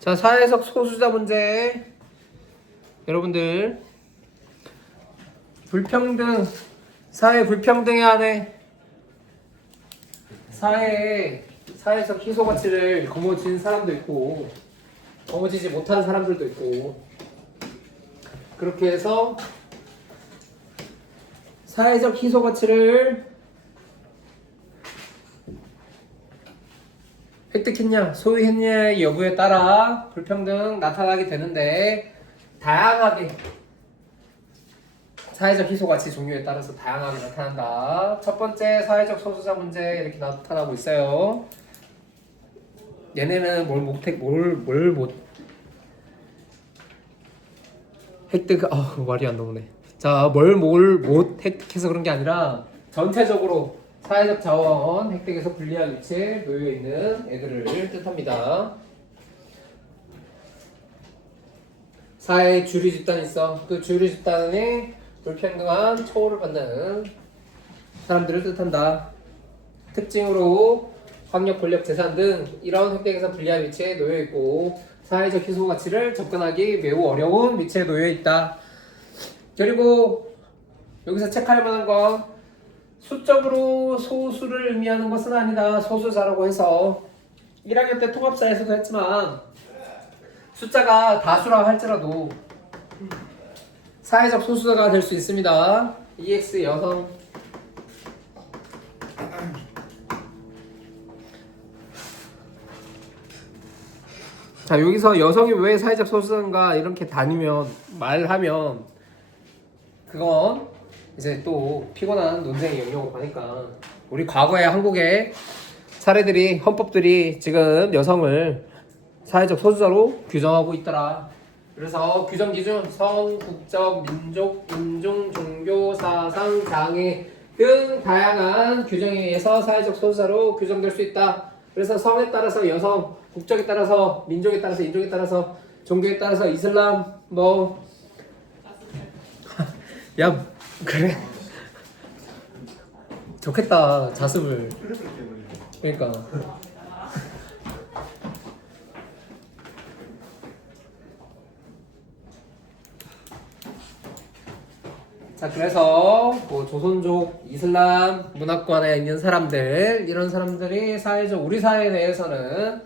자, 사회적 소수자 문제. 여러분들 불평등, 사회 불평등에 한해 사회적 희소 가치를 거머쥔 사람도 있고 거머쥐지 못한 사람들도 있고, 그렇게 해서 사회적 희소 가치를 획득했냐 소유했냐의 여부에 따라 불평등 나타나게 되는데, 다양하게 사회적 희소 가치 종류에 따라서 다양하게 나타난다. 첫 번째 사회적 소수자 문제 이렇게 나타나고 있어요. 얘네는 뭘 못 획득, 말이 안 나오네. 자, 뭘 못 획득해서 그런 게 아니라 전체적으로 사회적 자원 획득에서 불리한 위치에 놓여 있는 애들을 뜻합니다. 사회에 주류 집단이 있어. 그 주류 집단에 불평등한 처우를 받는 사람들을 뜻한다. 특징으로 학력, 권력, 재산 등 이런 획득에서 불리한 위치에 놓여 있고, 사회적 희소 가치를 접근하기 매우 어려운 위치에 놓여 있다. 그리고 여기서 체크할 만한 건, 수적으로 소수를 의미하는 것은 아니다. 소수자라고 해서 1학년 때 통합사에서도 했지만, 숫자가 다수라 할지라도 사회적 소수자가 될 수 있습니다. EX 여성. 자, 여기서 여성이 왜 사회적 소수자인가 이렇게 말하면 그건 이제 또 피곤한 논쟁의 영역으로 가니까, 우리 과거의 한국의 사례들이, 헌법들이 지금 여성을 사회적 소수자로 규정하고 있더라. 그래서 규정 기준 성, 국적, 민족, 인종, 종교, 사상, 장애 등 다양한 규정에 의해서 사회적 소수자로 규정될 수 있다. 그래서 성에 따라서 여성, 국적에 따라서, 민족에 따라서, 인종에 따라서, 종교에 따라서 이슬람 야, 그래. 좋겠다, 자습을. 그러니까. 자, 그래서 뭐 조선족, 이슬람 문화권에 있는 사람들, 이런 사람들이 우리 사회에 대해서는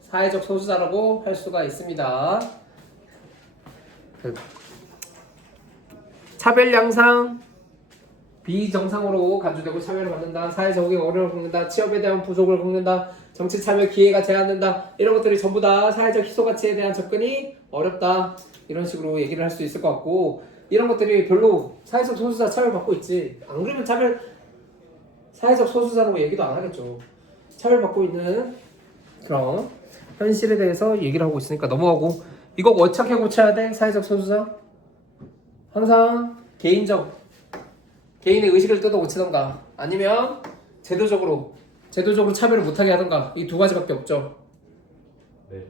사회적 소수자라고 할 수가 있습니다. 차별 양상, 비정상으로 간주되고 차별을 받는다. 사회적인 어려움을 겪는다. 취업에 대한 부족을 겪는다. 정치 참여 기회가 제한된다. 이런 것들이 전부 다 사회적 희소 가치에 대한 접근이 어렵다. 이런 식으로 얘기를 할 수 있을 것 같고, 이런 것들이 별로 사회적 소수자 차별받고 있지, 안 그러면 사회적 소수자라고 얘기도 안 하겠죠. 차별받고 있는 그런 현실에 대해서 얘기를 하고 있으니까 넘어가고, 이거 어떻게 고쳐야 돼? 사회적 소수자? 항상 개인의 의식을 뜯어 고치던가, 아니면 제도적으로 차별을 못하게 하던가, 이 두 가지밖에 없죠. 네.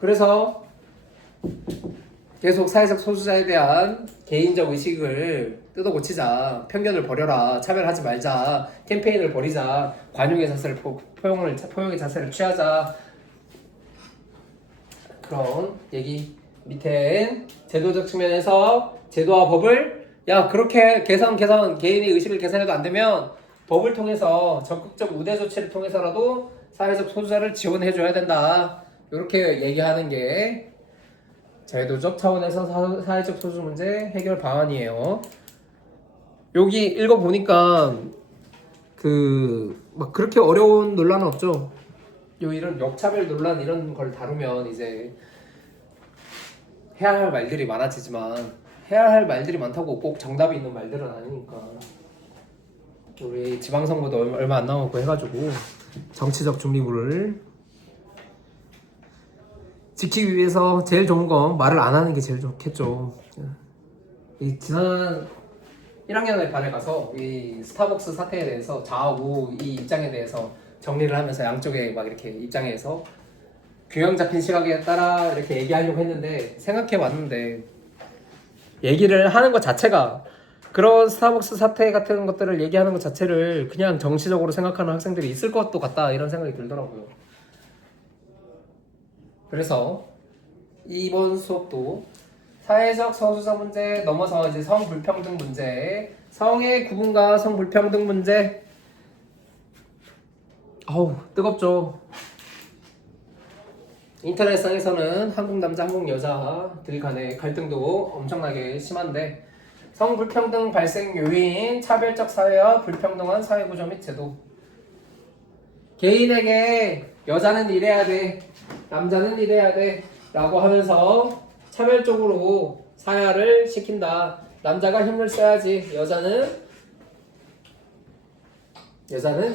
그래서 계속 사회적 소수자에 대한 개인적 의식을 뜯어 고치자, 편견을 버려라, 차별하지 말자, 캠페인을 벌이자, 관용의 자세를 포용의 자세를 취하자, 그런 얘기. 밑엔 제도적 측면에서 제도와 법을, 야, 그렇게 개인의 의식을 개선해도 안 되면 법을 통해서 적극적 우대 조치를 통해서라도 사회적 소수자를 지원해줘야 된다. 이렇게 얘기하는 게 제도적 차원에서 사회적 소수 문제 해결 방안이에요. 여기 읽어보니까 막 그렇게 어려운 논란은 없죠. 이런 역차별 논란 이런 걸 다루면 이제 해야 할 말들이 많아지지만, 해야 할 말들이 많다고 꼭 정답이 있는 말들은 아니니까. 우리 지방선거도 얼마 안 남았고 해가지고 정치적 중립을 지키기 위해서 제일 좋은 건 말을 안 하는 게 제일 좋겠죠. 이 지난 1학년의 반에 가서 이 스타벅스 사태에 대해서 좌우 이 입장에 대해서 정리를 하면서 양쪽에 막 이렇게 입장에서 균형 잡힌 시각에 따라 이렇게 얘기하려고 했는데, 생각해 봤는데 얘기를 하는 것 자체가, 그런 스타벅스 사태 같은 것들을 얘기하는 것 자체를 그냥 정치적으로 생각하는 학생들이 있을 것도 같다, 이런 생각이 들더라고요. 그래서 이번 수업도 사회적 서술적 문제 넘어서 이제 성불평등 문제, 성의 구분과 성불평등 문제. 어우 뜨겁죠. 인터넷상에서는 한국 남자 한국 여자들 간의 갈등도 엄청나게 심한데, 성불평등 발생 요인, 차별적 사회와 불평등한 사회 구조 및 제도. 개인에게 여자는 이래야 돼, 남자는 이래야 돼 라고 하면서 차별적으로 사회화를 시킨다. 남자가 힘을 써야지, 여자는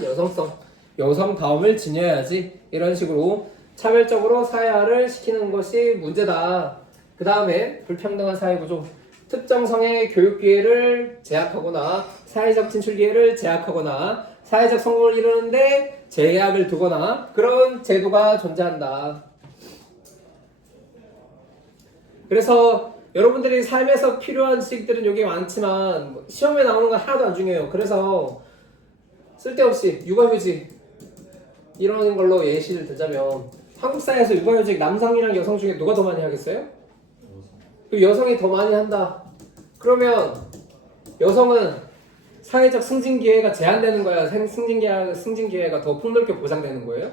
여성성, 여성다움을 지녀야지, 이런 식으로 차별적으로 사회화를 시키는 것이 문제다. 그 다음에 불평등한 사회구조, 특정 성의 교육 기회를 제약하거나 사회적 진출 기회를 제약하거나 사회적 성공을 이루는데 제약을 두거나 그런 제도가 존재한다. 그래서 여러분들이 삶에서 필요한 지식들은 여기 많지만 시험에 나오는 건 하나도 안 중요해요. 그래서 쓸데없이 육아휴직 이런 걸로 예시를 들자면, 한국 사회에서 육아휴직 남성이랑 여성 중에 누가 더 많이 하겠어요? 여성이 더 많이 한다. 그러면 여성은 사회적 승진 기회가 제한되는 거야? 승진 기회가 더 폭넓게 보장되는 거예요?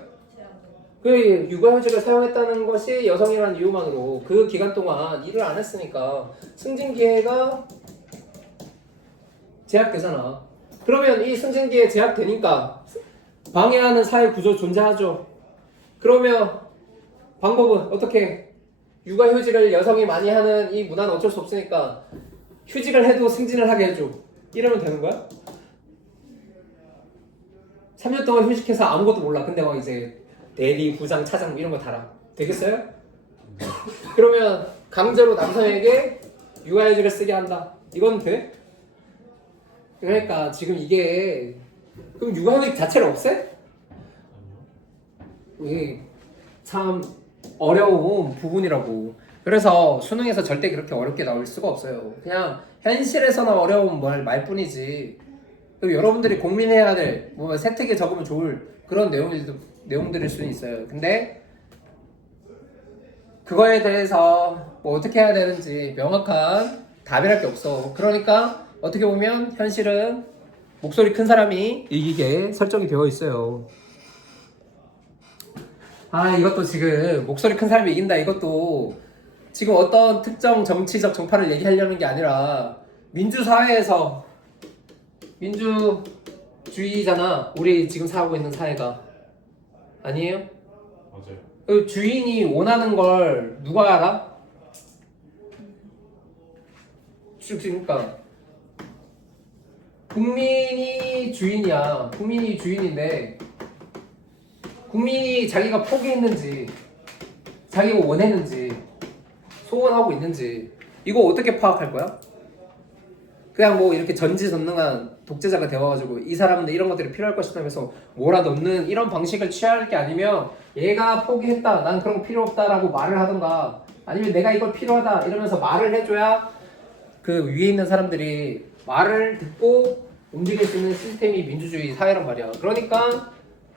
그 육아휴직을 사용했다는 것이 여성이라는 이유만으로 그 기간 동안 일을 안 했으니까 승진 기회가 제약되잖아. 그러면 이 승진 기회 제약되니까 방해하는 사회 구조 존재하죠. 그러면 방법은 어떻게? 육아휴직을 여성이 많이 하는 이 문화는 어쩔 수 없으니까 휴직을 해도 승진을 하게 해줘. 이러면 되는 거야? 3년 동안 휴직해서 아무것도 몰라. 근데 막 이제 대리, 부장, 차장 이런 거 달아. 되겠어요? 그러면 강제로 남성에게 육아휴직을 쓰게 한다. 이건 돼? 그러니까 지금 이게, 그럼 육아휴직 자체를 없애? 이게 참 어려운 부분이라고. 그래서 수능에서 절대 그렇게 어렵게 나올 수가 없어요. 그냥 현실에서는 어려운 말뿐이지. 여러분들이 고민해야 될, 뭐 세특에 적으면 좋을 그런 내용들일 수는 있어요. 근데 그거에 대해서 뭐 어떻게 해야 되는지 명확한 답이랄 게 없어. 그러니까 어떻게 보면 현실은 목소리 큰 사람이 이기게 설정이 되어 있어요. 이것도 지금 목소리 큰 사람이 이긴다, 이것도 지금 어떤 특정 정치적 정파를 얘기하려는 게 아니라 민주사회에서, 민주주의잖아 우리 지금 살고 있는 사회가. 아니에요? 맞아요. 그 주인이 원하는 걸 누가 알아? 그러니까 국민이 주인이야. 국민이 주인인데 국민이 자기가 포기했는지, 자기가 원했는지, 소원하고 있는지 이거 어떻게 파악할 거야? 그냥 뭐 이렇게 전지전능한 독재자가 되어가지고 이 사람은 이런 것들이 필요할 것이다 하면서 몰아넣는 이런 방식을 취할 게 아니면, 얘가 포기했다, 난 그런 거 필요 없다라고 말을 하던가, 아니면 내가 이걸 필요하다 이러면서 말을 해줘야 그 위에 있는 사람들이 말을 듣고 움직일 수 있는 시스템이 민주주의 사회란 말이야. 그러니까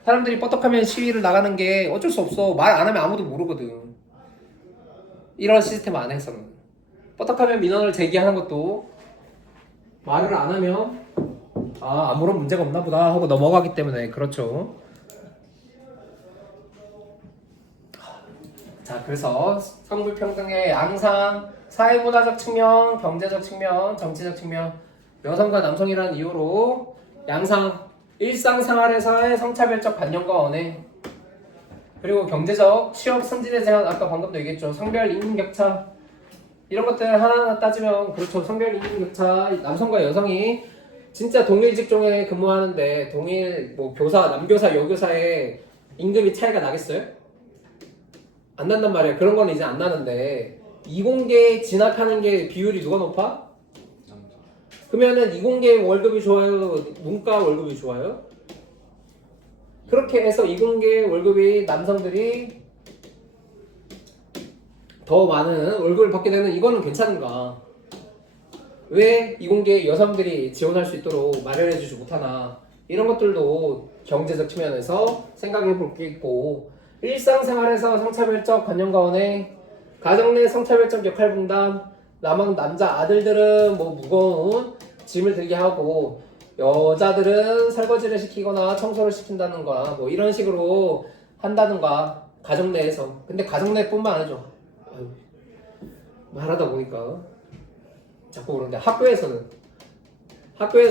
사람들이 뻗떡하면 시위를 나가는 게 어쩔 수 없어. 말 안 하면 아무도 모르거든. 이런 시스템 안에서는 뻗떡하면 민원을 제기하는 것도 말을 안 하면 아무런 문제가 없나 보다 하고 넘어가기 때문에 그렇죠. 자, 그래서 성불평등의 양상, 사회문화적 측면, 경제적 측면, 정치적 측면, 여성과 남성이라는 이유로 양상, 일상생활에서의 성차별적 관념과 언행, 그리고 경제적, 취업 승진에 대한, 아까 방금도 얘기했죠, 성별 임금격차, 이런 것들 하나하나 따지면 그렇죠. 성별 임금격차, 남성과 여성이 진짜 동일 직종에 근무하는데 동일 뭐 교사, 남교사, 여교사의 임금이 차이가 나겠어요? 안 난단 말이야. 그런 건 이제 안 나는데, 이공계 진학하는 게 비율이 누가 높아? 그러면은 이공계 월급이 좋아요? 문과 월급이 좋아요? 그렇게 해서 이공계 월급이 남성들이 더 많은 월급을 받게 되는, 이거는 괜찮은가? 왜 이공계 여성들이 지원할 수 있도록 마련해주지 못하나? 이런 것들도 경제적 측면에서 생각해 볼 게 있고, 일상생활에서 성차별적 관념과 원행, 가정 내 성차별적 역할 분담, 남자 아들들은 뭐 무거운 짐을 들게 하고 여자들은 설거지를 시키거나 청소를 시킨다는가 뭐 이런 식으로 한다는가 가정 내에서. 근데 가정 내뿐만 아니죠. 아유, 말하다 보니까 자꾸 그런데 학교에서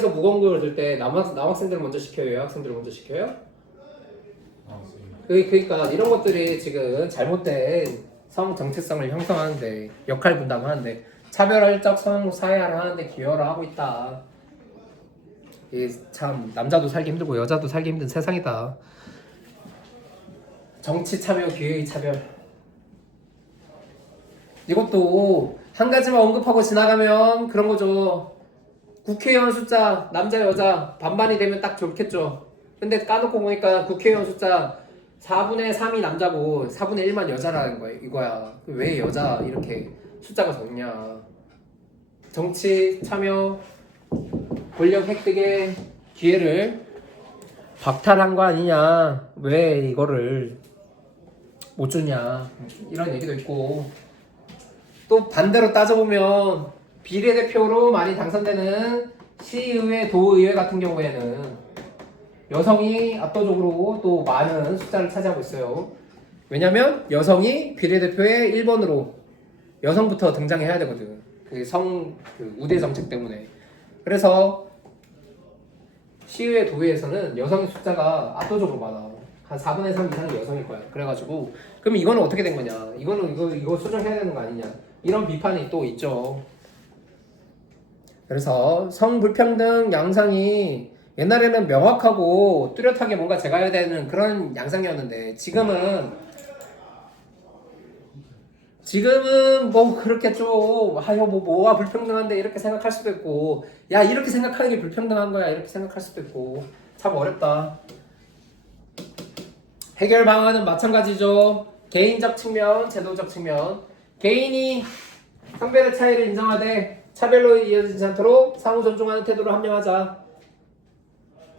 무거운 걸 들 때 남학생들을 먼저 시켜요, 여학생들을 먼저 시켜요? 그러니까 이런 것들이 지금 잘못된 성 정체성을 형성하는데 역할 분담하는데 차별화적 성 사회화를 하는데 기여를 하고 있다. 이게 참 남자도 살기 힘들고 여자도 살기 힘든 세상이다. 정치 참여, 기회의 차별. 이것도 한 가지만 언급하고 지나가면 그런 거죠. 국회의원 숫자 남자 여자 반반이 되면 딱 좋겠죠. 근데 까놓고 보니까 국회의원 숫자 4분의 3이 남자고 4분의 1만 여자라는 거야, 이거야. 왜 여자 이렇게 숫자가 적냐. 정치 참여 권력 획득의 기회를 박탈한 거 아니냐, 왜 이거를 못 주냐, 이런 얘기도 있고, 또 반대로 따져보면 비례대표로 많이 당선되는 시의회, 도의회 같은 경우에는 여성이 압도적으로 또 많은 숫자를 차지하고 있어요. 왜냐면 여성이 비례대표의 1번으로 여성부터 등장해야 되거든. 그 우대 정책 때문에. 그래서 시의회, 도의회에서는 여성의 숫자가 압도적으로 많아. 한 4분의 3 이상이 여성일 거야. 그래가지고 그럼 이거는 어떻게 된 거냐? 이거 수정해야 되는 거 아니냐? 이런 비판이 또 있죠. 그래서 성불평등 양상이 옛날에는 명확하고 뚜렷하게 뭔가 제가해야 되는 그런 양상이었는데 지금은 뭐 그렇게 좀 아유 뭐가 불평등한데 이렇게 생각할 수도 있고, 야 이렇게 생각하는 게 불평등한 거야 이렇게 생각할 수도 있고, 참 어렵다. 해결 방안은 마찬가지죠. 개인적 측면, 제도적 측면. 개인이 성별의 차이를 인정하되 차별로 이어지지 않도록 상호 존중하는 태도를 함양하자.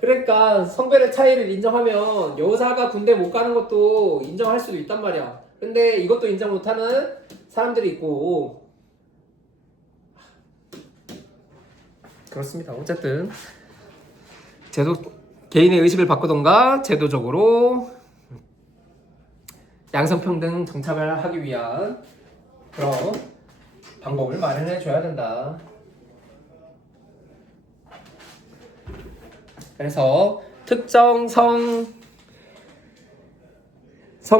그러니까 성별의 차이를 인정하면 여자가 군대 못 가는 것도 인정할 수도 있단 말이야. 근데 이것도 인정 못하는 사람들이 있고, 그렇습니다. 어쨌든 개인의 의식을 바꾸던가 제도적으로 양성평등 정착을 위한 그런 방법을 마련해 줘야 된다. 그래서 특정 성이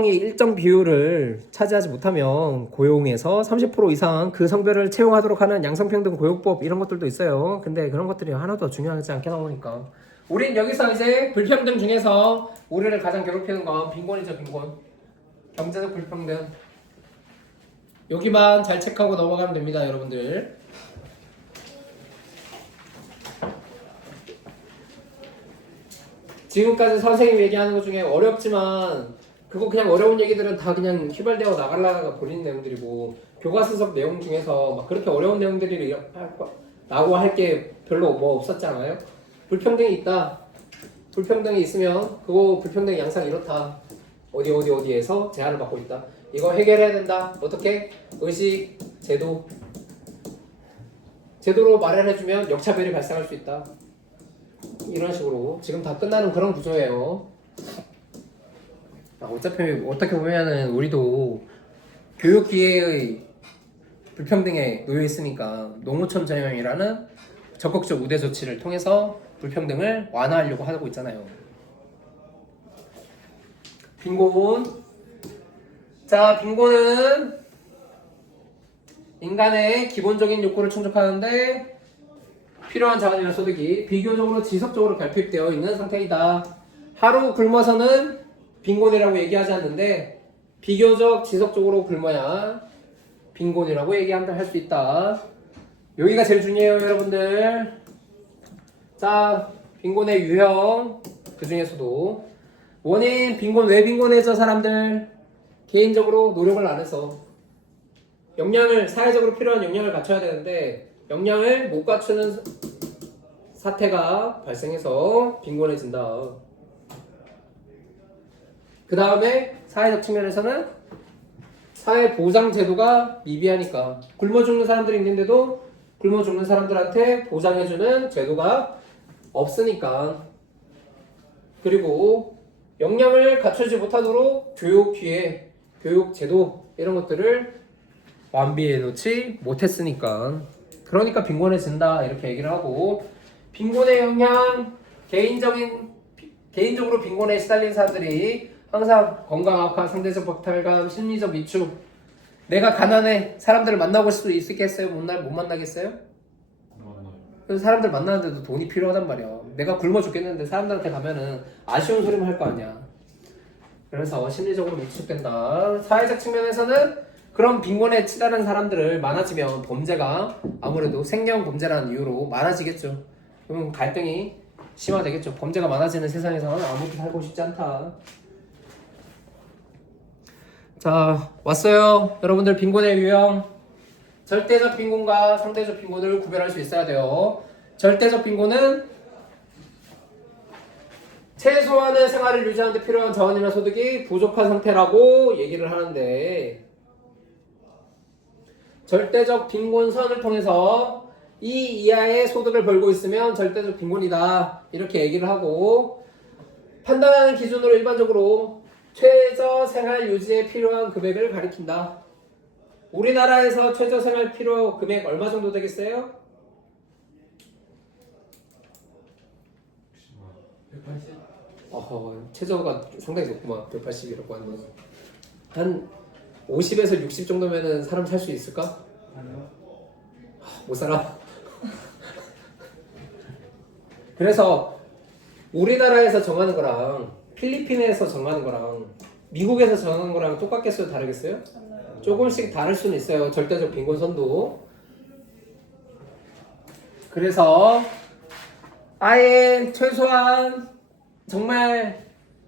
일정 비율을 차지하지 못하면 고용에서 30% 이상 그 성별을 채용하도록 하는 양성평등 고용법, 이런 것들도 있어요. 근데 그런 것들이 하나도 중요하지 않게 나오니까 우린 여기서 이제 불평등 중에서 우리를 가장 괴롭히는 건 빈곤이죠. 빈곤, 경제적 불평등. 여기만 잘 체크하고 넘어가면 됩니다, 여러분들. 지금까지 선생님이 얘기하는 것 중에 어렵지만 그거 그냥 어려운 얘기들은 다 그냥 휘발되어 나가려다가 버리는 내용들이고, 교과서적 내용 중에서 막 그렇게 어려운 내용들이 라고 할 게 별로 뭐 없었잖아요. 불평등이 있다. 불평등이 있으면 그거 불평등 양상 이렇다. 어디에서 제한을 받고 있다. 이거 해결해야 된다. 어떻게? 의식, 제도로 마련해주면 역차별이 발생할 수 있다. 이런 식으로 지금 다 끝나는 그런 구조예요. 어차피 어떻게 보면은 우리도 교육기회의 불평등에 놓여 있으니까 농어촌 전형이라는 적극적 우대 조치를 통해서 불평등을 완화하려고 하고 있잖아요. 빈곤. 자, 빈곤은 인간의 기본적인 욕구를 충족하는데 필요한 자금이나 소득이 비교적으로 지속적으로 결핍되어 있는 상태이다. 하루 굶어서는 빈곤이라고 얘기하지 않는데 비교적 지속적으로 굶어야 빈곤이라고 할 수 있다. 여기가 제일 중요해요, 여러분들. 자, 빈곤의 유형, 그 중에서도 원인, 빈곤. 왜 빈곤해져 사람들? 개인적으로 노력을 안 해서 사회적으로 필요한 역량을 갖춰야 되는데 역량을 못 갖추는 사태가 발생해서 빈곤해진다. 그 다음에 사회적 측면에서는 사회 보장 제도가 미비하니까 굶어 죽는 사람들이 있는데도 굶어 죽는 사람들한테 보장해주는 제도가 없으니까. 그리고 역량을 갖추지 못하도록 교육 기회, 교육 제도 이런 것들을 완비해 놓지 못했으니까. 그러니까 빈곤해진다 이렇게 얘기를 하고, 빈곤의 영향, 개인적으로 빈곤에 시달린 사람들이 항상 건강 악화, 상대적 박탈감, 심리적 위축. 내가 가난해. 사람들을 만나볼 수도 있겠어요? 못 만나겠어요? 그래서 사람들 만나는데도 돈이 필요하단 말이야. 내가 굶어 죽겠는데 사람들한테 가면은 아쉬운 소리만 할 거 아니야. 그래서 심리적으로 위축된다. 사회적 측면에서는 그런 빈곤에 치달은 사람들을 많아지면 범죄가 아무래도 생명 범죄라는 이유로 많아지겠죠. 그러면 갈등이 심화되겠죠. 범죄가 많아지는 세상에서는 아무도 살고 싶지 않다. 자, 왔어요. 여러분들 빈곤의 유형. 절대적 빈곤과 상대적 빈곤을 구별할 수 있어야 돼요. 절대적 빈곤은 최소한의 생활을 유지하는 데 필요한 자원이나 소득이 부족한 상태라고 얘기를 하는데, 절대적 빈곤선을 통해서 이 이하의 소득을 벌고 있으면 절대적 빈곤이다 이렇게 얘기를 하고, 판단하는 기준으로 일반적으로 최저 생활 유지에 필요한 금액을 가리킨다. 우리나라에서 최저 생활 필요 금액 얼마 정도 되겠어요? 180? 최저가 상당히 높구만. 180이라고 하는 건. 한 50에서 60 정도면은 사람 살 수 있을까? 아니요. 못 살아. 그래서 우리나라에서 정하는 거랑 필리핀에서 정하는 거랑 미국에서 정하는 거랑 똑같겠어요? 다르겠어요? 조금씩 다를 수는 있어요. 절대적 빈곤선도. 그래서 아예 최소한 정말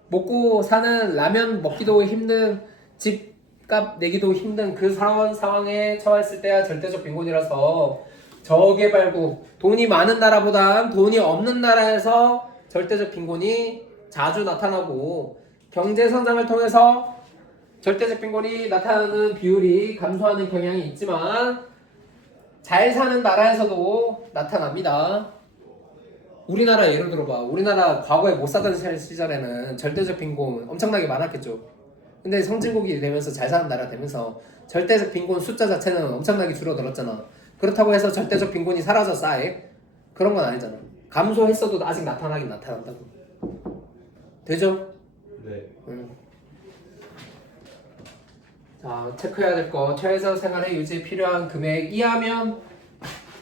먹고 사는, 라면 먹기도 힘든, 집값 내기도 힘든 그 상황에 처했을 때야 절대적 빈곤이라서, 저개발국, 돈이 많은 나라보단 돈이 없는 나라에서 절대적 빈곤이 자주 나타나고, 경제 성장을 통해서 절대적 빈곤이 나타나는 비율이 감소하는 경향이 있지만 잘 사는 나라에서도 나타납니다. 우리나라 예를 들어봐. 우리나라 과거에 못 사던 시절에는 절대적 빈곤 엄청나게 많았겠죠. 근데 선진국이 되면서 잘 사는 나라 되면서 절대적 빈곤 숫자 자체는 엄청나게 줄어들었잖아. 그렇다고 해서 절대적 빈곤이 사라졌어 아예? 그런 건 아니잖아. 감소했어도 아직 나타나긴 나타난다고. 되죠? 네. 자, 체크해야 될 거. 최저 생활의 유지에 필요한 금액 이하면,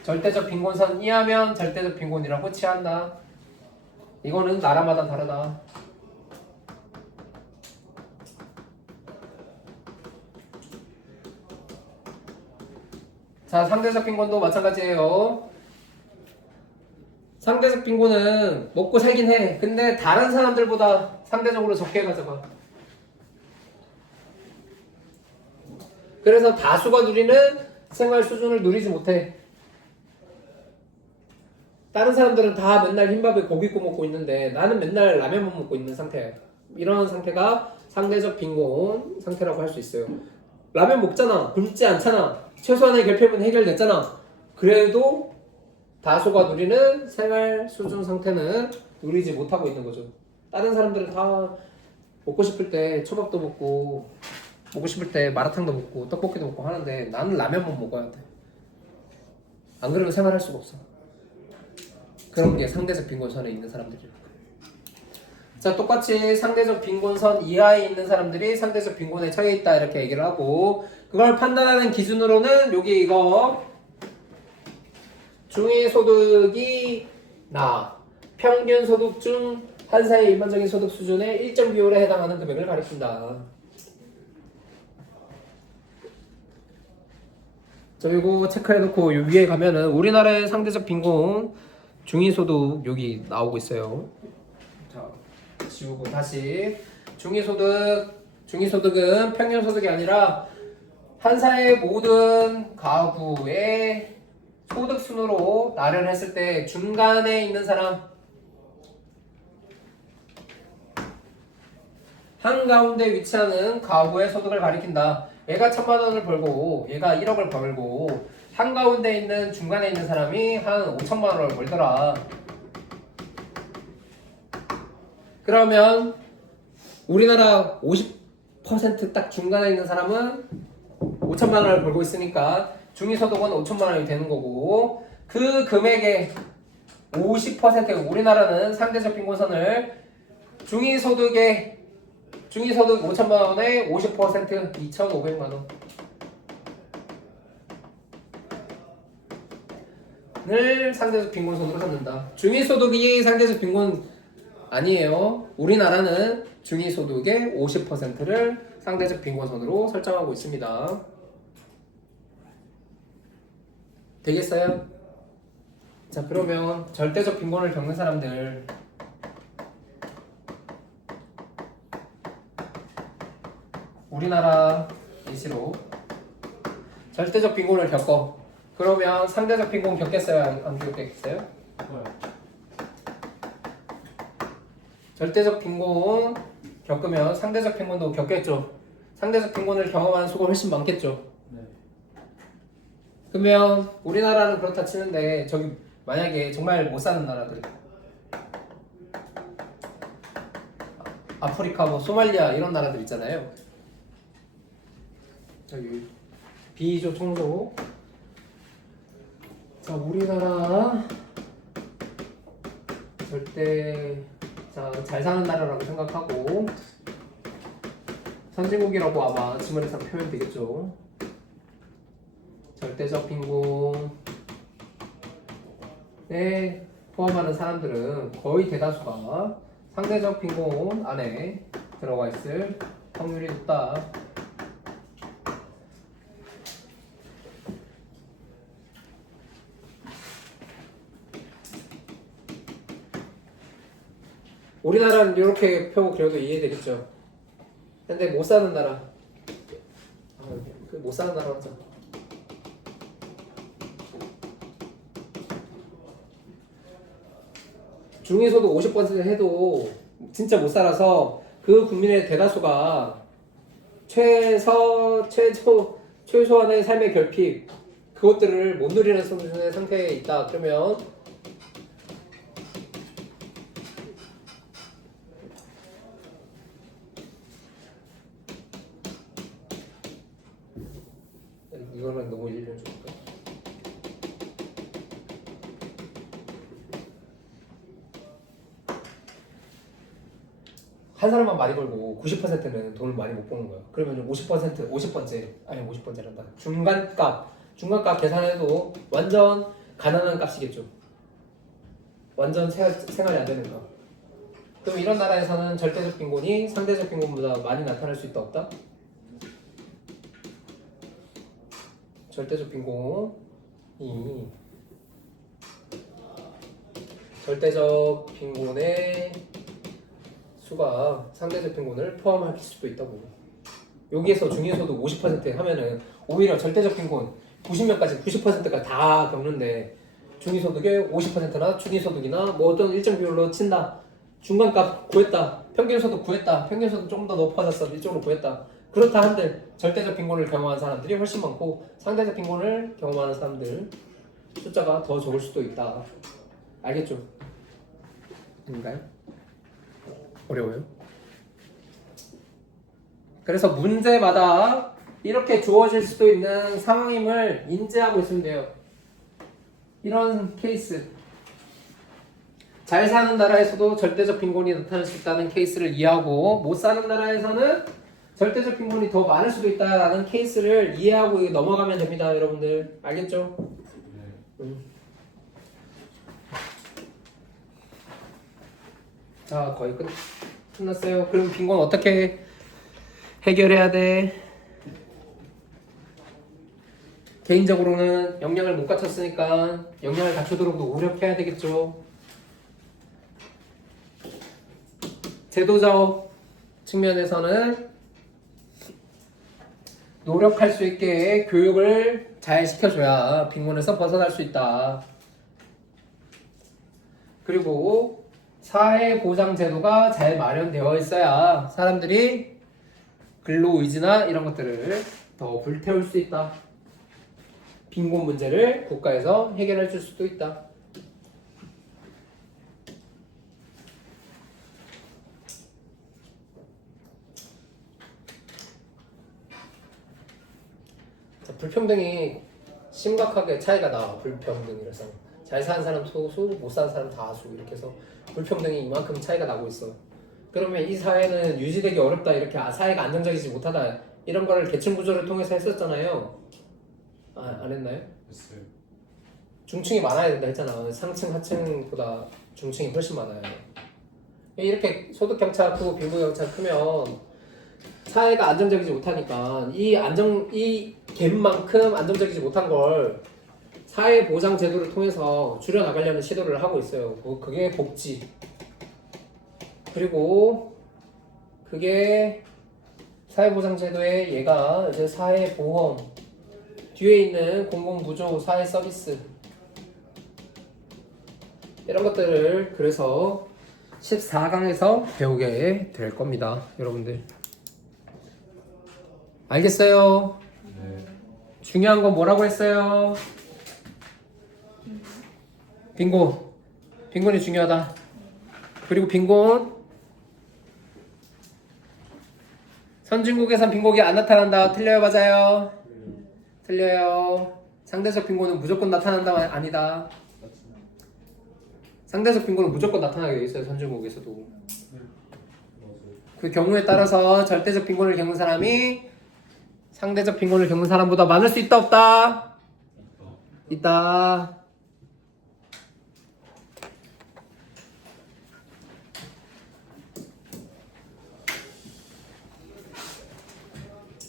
절대적 빈곤선 이하면 절대적 빈곤이라고 취한다. 이거는 나라마다 다르다. 자, 상대적 빈곤도 마찬가지예요. 상대적 빈곤은 먹고 살긴 해. 근데 다른 사람들보다 상대적으로 적게 가져가. 그래서 다수가 누리는 생활 수준을 누리지 못해. 다른 사람들은 다 맨날 흰밥에 고기 구워 먹고 있는데 나는 맨날 라면만 먹고 있는 상태야. 이런 상태가 상대적 빈곤 상태라고 할 수 있어요. 라면 먹잖아. 굶지 않잖아. 최소한의 결핍은 해결됐잖아. 그래도 다수가 누리는 생활 수준 상태는 누리지 못하고 있는 거죠. 다른 사람들은 다 먹고 싶을 때 초밥도 먹고, 먹고 싶을 때 마라탕도 먹고, 떡볶이도 먹고 하는데 나는 라면만 먹어야 돼. 안 그러면 생활할 수가 없어. 그런 게 상대적 빈곤선에 있는 사람들이에요. 자, 똑같이 상대적 빈곤선 이하에 있는 사람들이 상대적 빈곤에 처해 있다 이렇게 얘기를 하고, 그걸 판단하는 기준으로는 여기 이거 중위소득이 평균 소득 중 한 사회의 일반적인 소득 수준의 일정 비율에 해당하는 금액을 가리킨다. 자, 이거 체크해놓고 요 위에 가면은 우리나라의 상대적 빈곤 중위소득 여기 나오고 있어요. 자, 지우고 다시 중위소득은 평균 소득이 아니라 한 사회의 모든 가구의 소득 순으로 나열했을 때 중간에 있는 사람, 한가운데 위치하는 가구의 소득을 가리킨다. 얘가 1,000만 원을 벌고 얘가 1억을 벌고 한가운데 있는 중간에 있는 사람이 한 5천만 원을 벌더라. 그러면 우리나라 50%딱 중간에 있는 사람은 5천만 원을 벌고 있으니까 중위소득은 5천만 원이 되는 거고 그 금액의 50% 우리나라는 상대적 빈곤선을 중위소득 5천만 원의 50% 2,500만 원을 상대적 빈곤선으로 삼는다. 중위소득이 상대적 빈곤 아니에요. 우리나라는 중위소득의 50%를 상대적 빈곤선으로 설정하고 있습니다. 되겠어요? 자, 그러면 절대적 빈곤을 겪는 사람들 우리나라 예시로 절대적 빈곤을 겪어. 그러면 상대적 빈곤 겪겠어요? 안 겪겠어요? 절대적 빈곤 겪으면 상대적 빈곤도 겪겠죠. 상대적 빈곤을 경험하는 수가 훨씬 많겠죠. 네. 그러면 우리나라는 그렇다 치는데 저기 만약에 정말 못 사는 나라들 아프리카 뭐 소말리아 이런 나라들 있잖아요. 여기 비이조 청소. 자, 우리나라 절대 잘 사는 나라라고 생각하고 선진국이라고 아마 지문에서 표현되겠죠. 절대적 빈곤에 포함하는 사람들은 거의 대다수가 상대적 빈곤 안에 들어가 있을 확률이 높다. 우리나라는 이렇게 펴고 그려도 이해되겠죠. 근데 못 사는 나라, 못 사는 나라 하자. 중위소득 50% 해도 진짜 못 살아서 그 국민의 대다수가 최소한의 삶의 결핍 그것들을 못 누리는 수준의 상태에 있다. 그러면 이거는 너무 일반적인가? 한 사람만 많이 벌고 90%는 돈을 많이 못 버는 거예요. 그러면 50번째란다. 중간값 계산해도 완전 가난한 값이겠죠. 완전 생활이 안 되는 값. 그럼 이런 나라에서는 절대적 빈곤이 상대적 빈곤보다 많이 나타날 수 있다 없다? 절대적 빈곤의 수가 상대적 빈곤을 포함할 수도 있다고. 여기에서 중위소득 50% 하면은 오히려 절대적 빈곤 90명까지 90%가 다 겪는데 중위소득의 50%나 중위소득이나 뭐 어떤 일정 비율로 친다. 중간값 구했다. 평균소득 구했다. 평균소득 조금 더 높아졌어. 이쪽으로 구했다. 그렇다 한들 절대적 빈곤을 경험한 사람들이 훨씬 많고 상대적 빈곤을 경험하는 사람들 숫자가 더 적을 수도 있다. 알겠죠? 아닌가요? 어려워요? 그래서 문제마다 이렇게 주어질 수도 있는 상황임을 인지하고 있으면 돼요. 이런 케이스. 잘 사는 나라에서도 절대적 빈곤이 나타날 수 있다는 케이스를 이해하고 못 사는 나라에서는 절대적 빈곤이 더 많을 수도 있다는 케이스를 이해하고 넘어가면 됩니다. 여러분들 알겠죠? 자, 거의 끝났어요. 그럼 빈곤 어떻게 해결해야 돼? 개인적으로는 역량을 못 갖췄으니까 역량을 갖추도록 노력해야 되겠죠. 제도적 측면에서는 노력할 수 있게 교육을 잘 시켜줘야 빈곤에서 벗어날 수 있다. 그리고 사회보장제도가 잘 마련되어 있어야 사람들이 근로의지나 이런 것들을 더 불태울 수 있다. 빈곤 문제를 국가에서 해결해 줄 수도 있다. 자, 불평등이 심각하게 차이가 나. 불평등이라서 잘 사는 사람 소수, 못 사는 사람 다수 이렇게 해서 불평등이 이만큼 차이가 나고 있어. 그러면 이 사회는 유지되기 어렵다, 이렇게 사회가 안정적이지 못하다 이런 거를 계층 구조를 통해서 했었잖아요. 안 했나요? 됐어요. 중층이 많아야 된다 했잖아. 상층 하층보다 중층이 훨씬 많아요. 이렇게 소득 격차 크고 빈부 격차 크면 사회가 안정적이지 못하니까 이 갭만큼 안정적이지 못한 걸 사회 보장 제도를 통해서 줄여 나가려는 시도를 하고 있어요. 그게 복지. 그리고 그게 사회 보장 제도의 얘가 이제 사회 보험 뒤에 있는 공공부조 사회 서비스 이런 것들을 그래서 14강에서 배우게 될 겁니다, 여러분들. 알겠어요? 네. 중요한 건 뭐라고 했어요? 빈곤. 빈곤이 중요하다. 그리고 빈곤. 선진국에선 빈곤이 안 나타난다. 틀려요, 맞아요? 틀려요. 상대적 빈곤은 무조건 나타난다, 아니다. 상대적 빈곤은 무조건 나타나게 돼 있어요, 선진국에서도. 그 경우에 따라서 절대적 빈곤을 겪는 사람이 상대적 빈곤을 겪는 사람보다 많을 수 있다, 없다? 있다.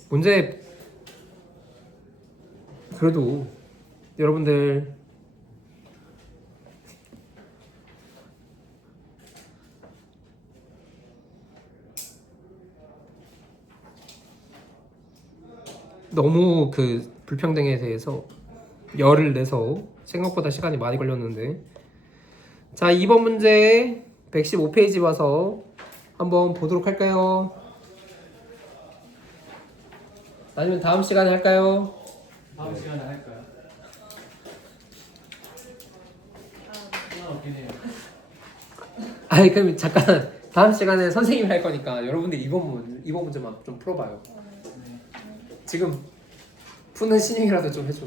문제 그래도 여러분들 너무 그 불평등에 대해서 열을 내서 생각보다 시간이 많이 걸렸는데, 자 2번 문제 115페이지 와서 한번 보도록 할까요? 아니면 다음 시간에 할까요? 다음 시간에 할까요? 없긴 해요. 아니 그럼 잠깐 다음 시간에 선생님이 할 거니까 여러분들 이번 문제만 좀 풀어봐요. 지금 푸는 신용이라도 좀 해줘.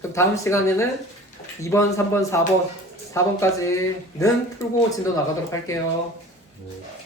그럼 다음 시간에는 2번, 3번, 4번까지는 풀고 진도 나가도록 할게요. 네.